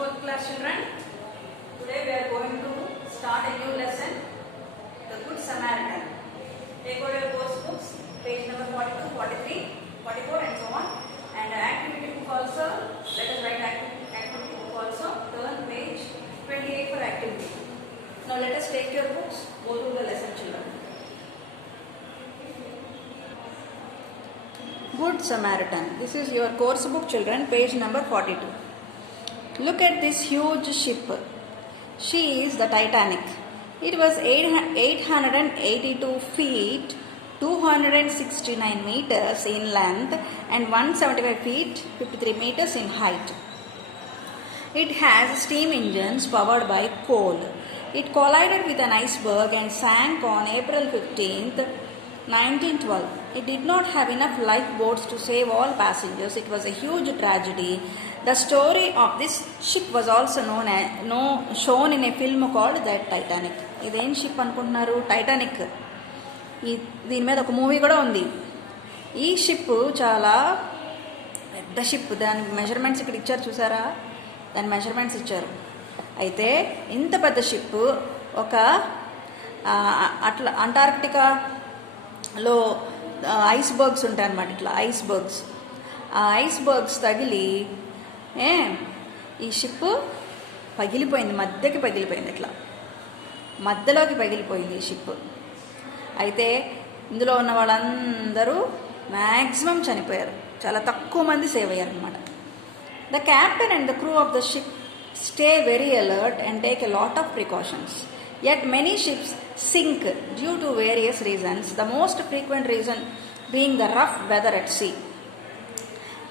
Fourth class children, today we are going to start a new lesson, the Good Samaritan. Take out your course books, page number 42, 43, 44 and so on. And activity book also, let us write activity book also, turn page 28 for activity. Now let us take your books, go to the lesson children. Good Samaritan. This is your course book children, page number 42. Look at this huge ship. She is the Titanic. It was 882 feet, 269 meters in length and 175 feet, 53 meters in height. It has steam engines powered by coal. It collided with an iceberg and sank on April 15th, 1912. It did not have enough lifeboats to save all passengers. It was a huge tragedy. The story of this ship was also shown in a film called The Titanic. ఇదేం షిప్ అనుకుంటున్నారు? టైటానిక్. దీని మీద ఒక మూవీ కూడా ఉంది. ఈ షిప్ చాలా పెద్ద షిప్. దాని మెజర్మెంట్స్ ఇక్కడ ఇచ్చారు, చూసారా? దాని మెజర్మెంట్స్ ఇచ్చారు. అయితే ఇంత పెద్ద షిప్ ఒక అంటార్కిటికాలో ఐస్ బర్గ్స్ ఉంటాయన్నమాట. ఇట్లా ఐస్ బర్గ్స్. ఆ ఐస్ బర్గ్స్ తగిలి ఈ షిప్ పగిలిపోయింది, మధ్యకి పగిలిపోయింది. ఇట్లా మధ్యలోకి పగిలిపోయింది ఈ షిప్. అయితే ఇందులో ఉన్న వాళ్ళందరూ మ్యాక్సిమం చనిపోయారు. చాలా తక్కువ మంది సేవ్ అయ్యారు అనమాట. The captain and the crew of the ship stay very alert and take a lot of precautions. Yet many ships sink due to various reasons, the most frequent reason being the rough weather at sea.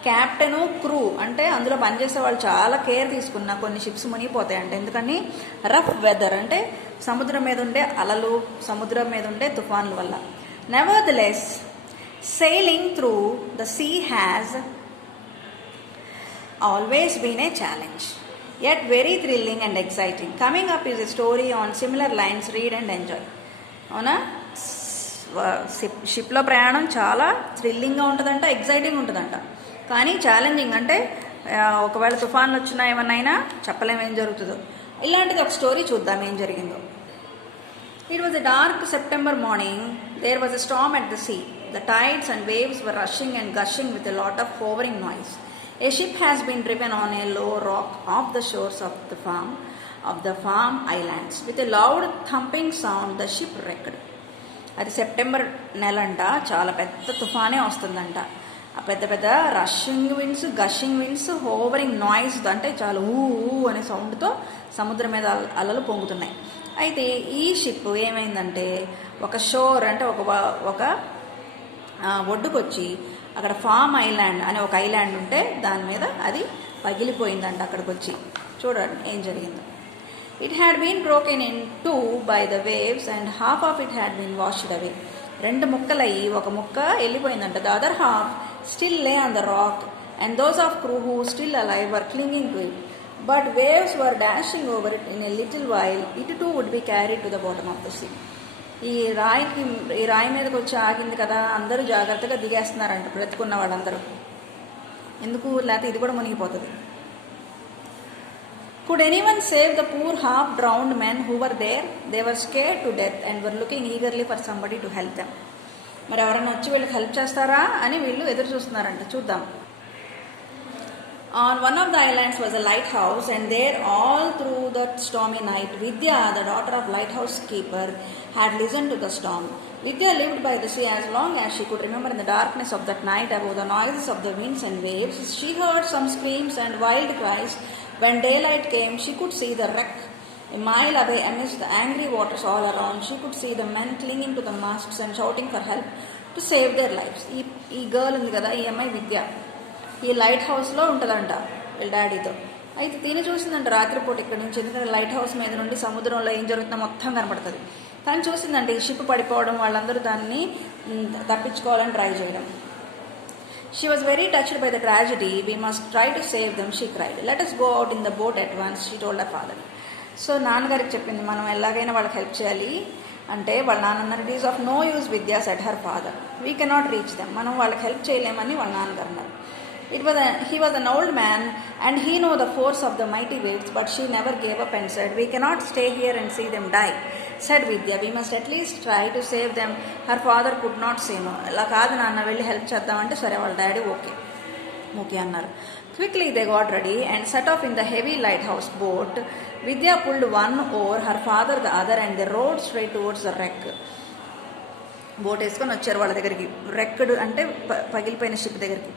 Captain crew అంటే అందులో పనిచేసే వాళ్ళు చాలా కేర్ తీసుకున్న కొన్ని షిప్స్ మునిగిపోతాయి. అంటే ఎందుకని? రఫ్ వెదర్ అంటే సముద్రం మీద ఉండే అలలు, సముద్రం మీద ఉండే తుఫాన్ల వల్ల. Nevertheless sailing through the sea has always been a challenge, yet very thrilling and exciting. Coming up is a story on similar lines. Read and enjoy. అవునా? షిప్లో ప్రయాణం చాలా థ్రిల్లింగ్గా ఉంటుందంట, ఎగ్జైటింగ్ ఉంటుందంట. కానీ ఛాలెంజింగ్ అంటే ఒకవేళ తుఫాన్లు వచ్చినా ఏమన్నా చెప్పలేము ఏం జరుగుతుందో. ఇలాంటిది ఒక స్టోరీ చూద్దాం ఏం జరిగిందో. It was a dark September morning. There was a storm at the sea. The tides and waves were rushing and gushing with a lot of hovering noise. A ship has been driven on a low rock off the shores of the farm islands. With a loud thumping sound, the ship wrecked. అది సెప్టెంబర్ నెల అంట. చాలా పెద్ద తుఫానే వస్తుందంట. ఆ పెద్ద పెద్ద rushing winds, gushing winds, hovering noise అంటే చాలా ఊ అనే సౌండ్తో సముద్రం మీద అలలు పొంగుతున్నాయి. అయితే ఈ షిప్ ఏమైందంటే ఒక షోర్ అంటే ఒక ఒడ్డుకొచ్చి అక్కడ ఫామ్ ఐలాండ్ అనే ఒక ఐలాండ్ ఉంటే దాని మీద అది పగిలిపోయిందంట. అక్కడికి వచ్చి చూడండి ఏం జరిగిందో. It had been broken in two by the waves and half of it had been washed away. రెండు ముక్కలయ్యి ఒక ముక్క వెళ్ళిపోయిందంట. The other half still lay on the rock and those of crew who still alive were clinging to it. But waves were dashing over it in a little while. It too would be carried to the bottom of the sea. ఈ రాయి మీదకి వచ్చి ఆగింది కదా, అందరూ జాగ్రత్తగా దిగేస్తున్నారంట బ్రతుకున్న వాళ్ళందరూ. ఎందుకు? లేకపోతే ఇది కూడా మునిగిపోతుంది. Could anyone save the poor half-drowned men who were there? They were scared to death and were looking eagerly for somebody to help them. మరి ఎవరైనా వచ్చి వీళ్ళకి హెల్ప్ చేస్తారా అని వీళ్ళు ఎదురు చూస్తున్నారంట. చూద్దాం. On one of the islands was a lighthouse, and there all through the stormy night, Vidya, the daughter of lighthouse keeper, had listened to the storm. Vidya lived by the sea as long as she could remember. In the darkness of that night, above the noises of the winds and waves, she heard some screams and wild cries. When daylight came, she could see the wreck. A mile away, amidst the angry waters all around, she could see the men clinging to the masts and shouting for help to save their lives. ఈ గర్ల్ ఉంది కదా, ఈ అమ్మాయి విద్య, ఈ లైట్ హౌస్లో ఉంటుందంట వీళ్ళ డాడీతో. అయితే తిని చూసిందంట రాత్రిపూట ఇక్కడ నుంచి. ఎందుకంటే లైట్ హౌస్ మీద నుండి సముద్రంలో ఏం జరుగుతుందో మొత్తం కనపడుతుంది. కానీ చూసిందంటే ఈ షిప్ పడిపోవడం, వాళ్ళందరూ దాన్ని తప్పించుకోవాలని ట్రై చేయడం. She was very touched by the tragedy. We must try to save them, she cried. Let us go out in the boat at once, she told her father. So నాన్నగారికి చెప్పింది, మనం ఎలాగైనా వాళ్ళకి హెల్ప్ చేయాలి అంటే వాళ్ళ నాన్న అన్నారు, it is of no use Vidya said her father, we cannot reach them, మనం వాళ్ళకి హెల్ప్ చేయలేమని వాళ్ళ నాన్నగారు అన్నారు. He was an old man and he knew the force of the mighty waves, but she never gave up and said, "We cannot stay here and see them die," said Vidya. "We must at least try to save them." Her father could not say no. ఇలా కాదు నాన్న, వెళ్ళి హెల్ప్ చేద్దామంటే సరే వాళ్ళ daddy okay అన్నారు. Quickly they got ready and set off in the heavy lighthouse boat. Vidya pulled one oar, her father the other, and they rowed straight towards the wreck. Boat వేసుకొని వచ్చారు వాళ్ళ దగ్గరికి, రెక్కడ్ అంటే పగిలిపోయిన ship దగ్గరికి.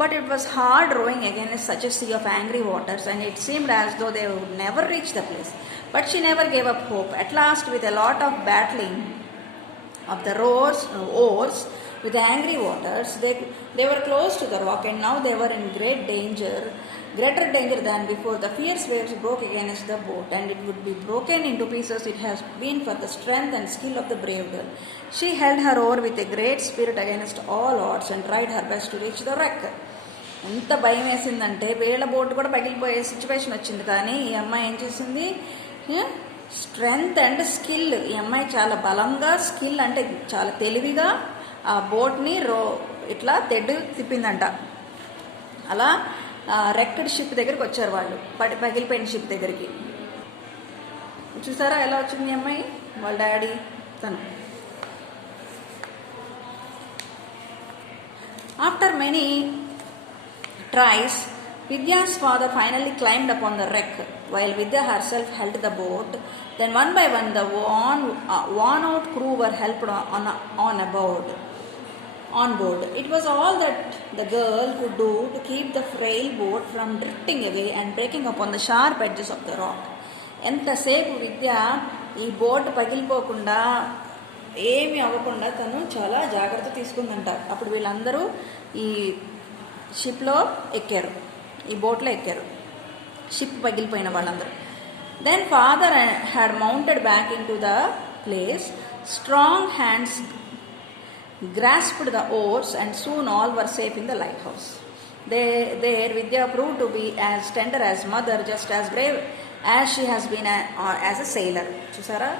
But it was hard rowing against such a sea of angry waters and it seemed as though they would never reach the place. But she never gave up hope. At last with a lot of battling of the oars with the angry waters, they were close to the rock, and now they were in greater danger than before. The fierce waves broke against the boat, and it would be broken into pieces. It has been for the strength and skill of the brave girl. She held her oar with a great spirit against all odds and tried her best to reach the wreck. ఎంత భయం వేసిందంటే వీళ్ళ బోట్ కూడా పగిలిపోయే సిచ్యువేషన్ వచ్చింది, కానీ ఈ అమ్మాయి ఏం చేసింది, స్ట్రెంగ్త్ అండ్ స్కిల్. ఈ అమ్మాయి చాలా బలంగా, స్కిల్ అంటే చాలా తెలివిగా ఆ బోట్ని ఇట్లా తెడ్డు తిప్పిందంట. అలా రెక్కడ్ షిప్ దగ్గరికి వచ్చారు వాళ్ళు, పగిలిపోయిన షిప్ దగ్గరికి. చూసారా ఎలా వచ్చింది అమ్మాయి, వాళ్ళ డాడీ తను. After many tries, Vidya's father finally climbed upon the wreck, while Vidya herself held the boat. Then one by one the worn-out crew were helped on board. It was all that the girl could do to keep the frail boat from drifting away and breaking upon the sharp edges of the rock. ఎంతసేపు విద్య ఈ బోట్ పగిలిపోకుండా ఏమి అవ్వకుండా తను చాలా జాగ్రత్త తీసుకుందంట. అప్పుడు వీళ్ళందరూ ఈ షిప్లో ఎక్కారు, ఈ బోట్లో ఎక్కారు, షిప్ పగిలిపోయిన వాళ్ళందరూ. Then father had mounted back into the place. Strong hands grasped the oars and soon all were safe in the lighthouse. There Vidya proved to be as tender as mother, just as brave as she has been as a sailor. చూసారా,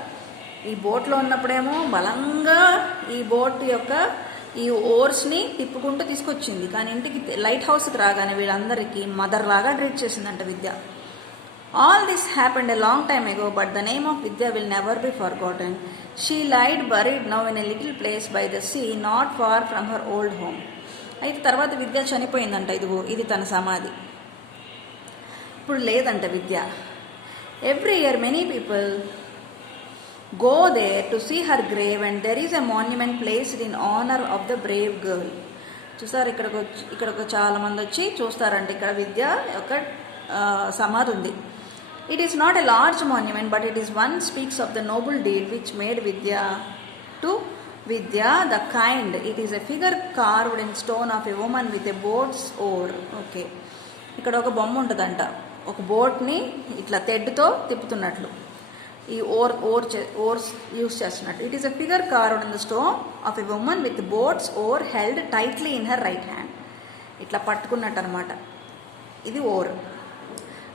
ఈ బోట్లో ఉన్నప్పుడేమో బలంగా ఈ బోట్ యొక్క ఈ ఓర్స్ని తిప్పుకుంటూ తీసుకొచ్చింది, కానీ ఇంటికి లైట్ హౌస్కి రాగానే వీళ్ళందరికీ మదర్ లాగా ట్రీట్ చేసిందంట విద్య. All this happened a long time ago, but the name of Vidya will never be forgotten. She lied buried now in a little place by the sea, not far from her old home. అయితే తర్వాత విద్య చనిపోయిందంట. ఇది తన సమాధి. ఇప్పుడు లేదంట విద్య. Every year many people go there to see her grave, and there is a monument placed in honor of the brave girl. చూసారు, ఇక్కడికి చాలా మంది వచ్చి చూస్తారంట. ఇక్కడ విద్య యొక్క సమాధి ఉంది. It is not a large monument, but it is one speaks of the noble deed which made Vidya to Vidya the kind. It is a figure carved in stone of a woman with a boat's oar. Okay, ఇక్కడ ఒక బొమ్మ ఉంటుందంట, ఒక బోట్ని ఇట్లా తెడ్డుతో తిప్పుతున్నట్లు, ఈ ఓర్స్ యూస్ చేస్తున్నట్టు. It is a figure carved in the stone of a woman with boats oar held tightly in her right hand. ఇట్లా పట్టుకున్నట్టు అనమాట, ఇది ఓర్.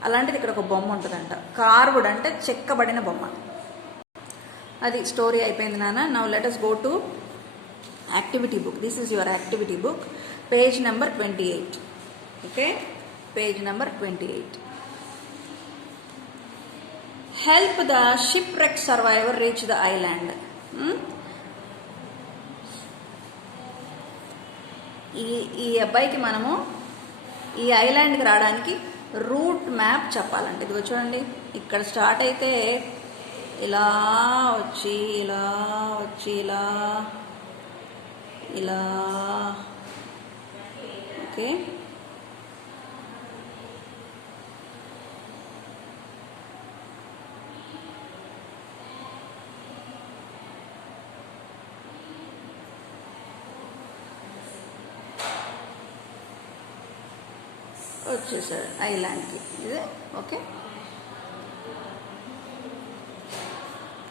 అలాంటిది ఇక్కడ ఒక బొమ్మ ఉంటుందంట, కార్వ్డ్ అంటే చెక్కబడిన బొమ్మ. అది స్టోరీ అయిపోయింది నాన్న. Now let us go to activity book. This is your activity book, page number 28. Okay, page number 28. Help the shipwrecked survivor reach the island. ఈ అబ్బాయికి మనము ఈ ఐలాండ్కి రావడానికి రూట్ మ్యాప్ చెప్పాలంటే, ఇదిగో చూడండి, ఇక్కడ స్టార్ట్ అయితే ఇలా వచ్చి ఇలా వచ్చి ఇలా ఇలా, ఓకే, వచ్చేసాడు ఐలాండ్కి. ఇదే okay.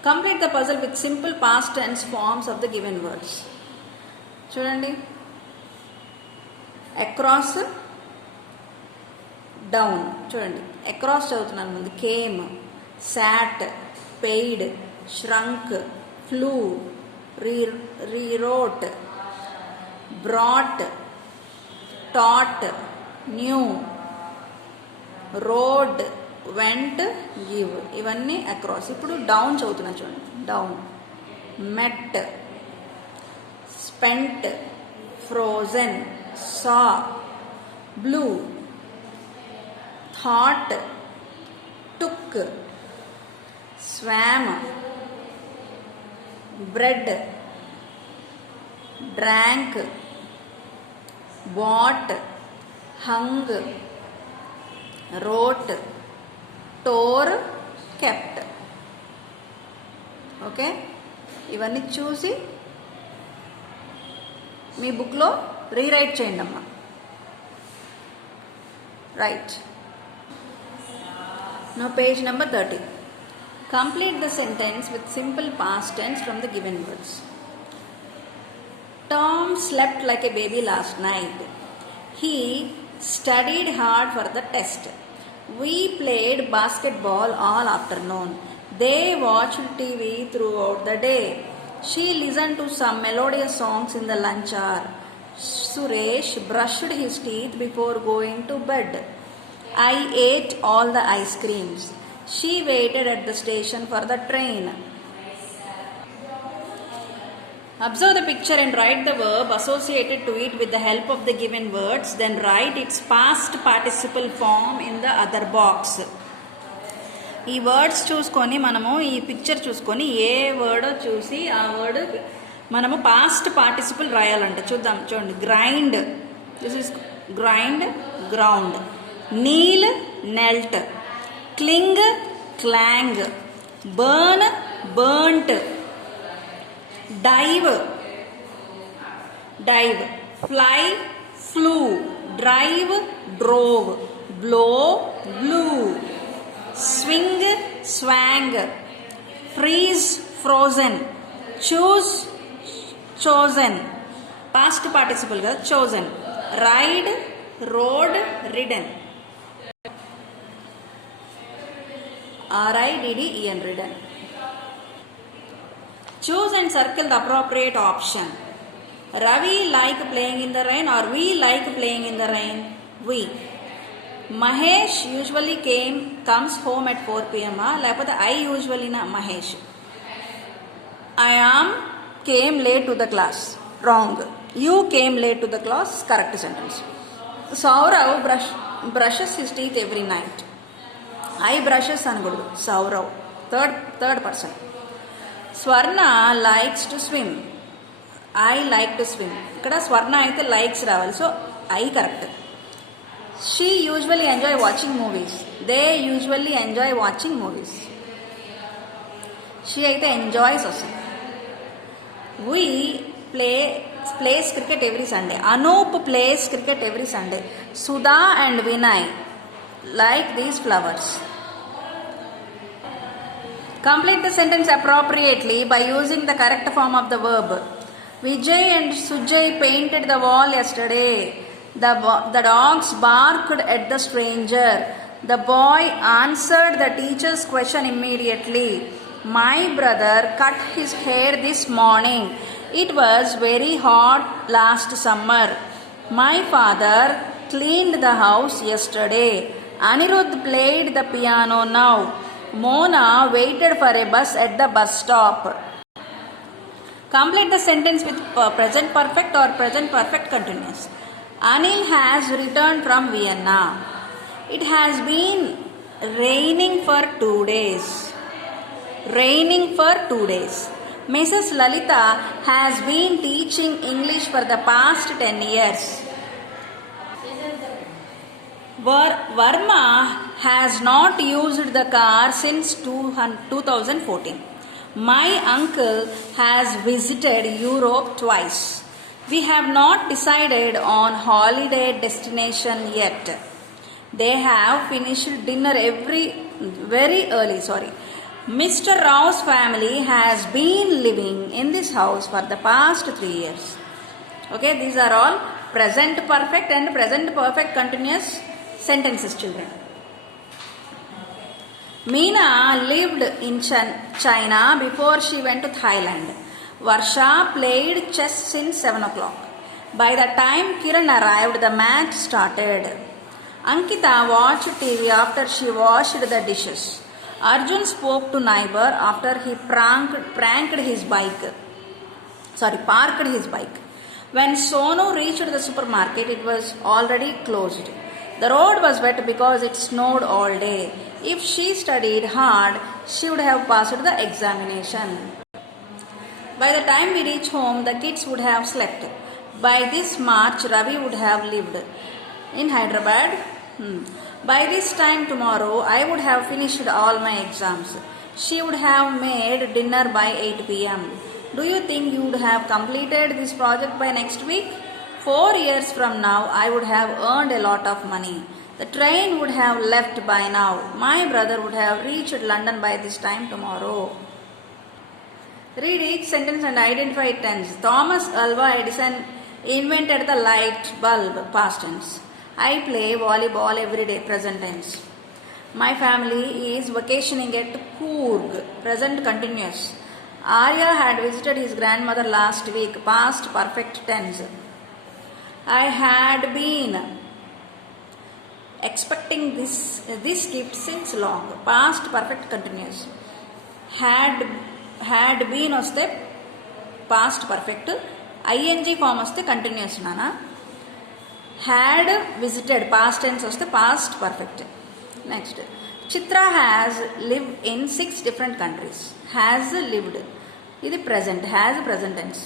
Complete the puzzle with simple past tense forms of the given words. చూడండి, అక్రాస్, డౌన్. చూడండి, అక్రాస్ చదువుతున్నాను ముందు. Came, sat, paid, shrunk, flew, rewrote, brought, taught, knew, rode, went, give, ఇవన్నీ అక్రాస్. ఇప్పుడు డౌన్ చదువుతున్నా చూడండి. Down, met, spent, frozen, saw, blew, thought, took, swam, bred, drank, bought, hung, wrote, tore, kept. Okay, ఇవన్నీ చూసి మీ బుక్లో rewrite చేయండి అమ్మా. Right. Now page number 30. Complete the sentence with simple past tense from the given words. Tom slept like a baby last night. He studied hard for the test. We played basketball all afternoon. They watched TV throughout the day. She listened to some melodious songs in the lunch hour. Suresh brushed his teeth before going to bed. I ate all the ice creams. She waited at the station for the train. Observe the picture and write the verb associated to it with the help of the given words. Then write its past participle form in the other box. ఈ వర్డ్స్ చూసుకొని మనము ఈ పిక్చర్ చూసుకొని ఏ వర్డ్ చూసి ఆ వర్డ్ మనము past participle రాయాలంట. చూద్దాం. చూడండి. Grind, this is grind, ground. Kneel, knelt. Cling, clang. Burn, burnt. Dive, dive. Fly, flew. Drive, drove. Blow, blew. Swing, swang. Freeze, frozen. Choose, chosen. Past participle కదా, chosen. Ride, rode, ridden. RIDDEN, ridden. Choose and circle the appropriate option. Ravi like playing in the rain or we like playing in the rain? We. Mahesh usually comes home at 4 p.m. లేకపోతే I usually na Mahesh. I came late to the class. Wrong. You came late to the class. Correct sentence. Saurav brushes his teeth every night. I brushes అనకూడదు. Saurav. Third person. Swarna likes to swim. I like to swim. ఇక్కడ స్వర్ణ అయితే likes రావాలి. So I correct. She usually enjoy watching movies. They usually enjoy watching movies. She అయితే enjoys వస్తుంది. We plays cricket every Sunday. Anup plays cricket every Sunday. Sudha and Vinay like these flowers. Complete the sentence appropriately by using the correct form of the verb. Vijay and Sujay painted the wall yesterday. The dogs barked at the stranger. The boy answered the teacher's question immediately. My brother cut his hair this morning. It was very hot last summer. My father cleaned the house yesterday. Anirudh played the piano now. Mona waited for a bus at the bus stop. Complete the sentence with present perfect or present perfect continuous. Anil has returned from Vienna. It has been raining for 2 days. Raining for 2 days. Mrs. Lalita has been teaching English for the past 10 years. Verma has not used the car since 2014. My uncle has visited Europe twice. We have not decided on holiday destination yet. They have finished dinner very early. Mr. Rao's family has been living in this house for the past 3 years. Okay, these are all present perfect and present perfect continuous sentences, children. Meena lived in China before she went to Thailand. Varsha played chess since 7 o'clock. By the time Kiran arrived, the match started. Ankita watched TV after she washed the dishes. Arjun spoke to neighbor after he parked his bike. When Sonu reached the supermarket, it was already closed. The road was wet because it snowed all day. If she studied hard, she would have passed the examination. By the time we reach home, the kids would have slept. By this March, Ravi would have lived in Hyderabad. By this time tomorrow, I would have finished all my exams. She would have made dinner by 8 p.m. Do you think you would have completed this project by next week? 4 years from now, I would have earned a lot of money. The train would have left by now. My brother would have reached London by this time tomorrow. Read each sentence and identify tense. Thomas Alva Edison invented the light bulb, past tense. I play volleyball every day, present tense. My family is vacationing at Coorg, present continuous. Arya had visited his grandmother last week, past perfect tense. I had been expecting this gift since long, past perfect continuous. Had been వస్తే past perfect, ing form వస్తే continuous నానా. Had visited past tense వస్తే past perfect. Next, Chitra has lived in 6 different countries. Has lived, ఇది present, has present tense,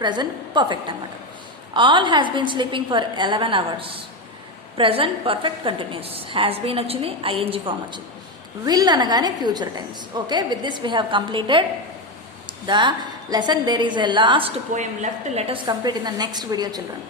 present perfect అన్నమాట. All has been sleeping for 11 hours. Present perfect continuous. Has been వచ్చింది, ing form వచ్చింది. Will అనగానే future tense. Okay, with this we have completed the lesson. There is a last poem left. Let us complete in the next video, children.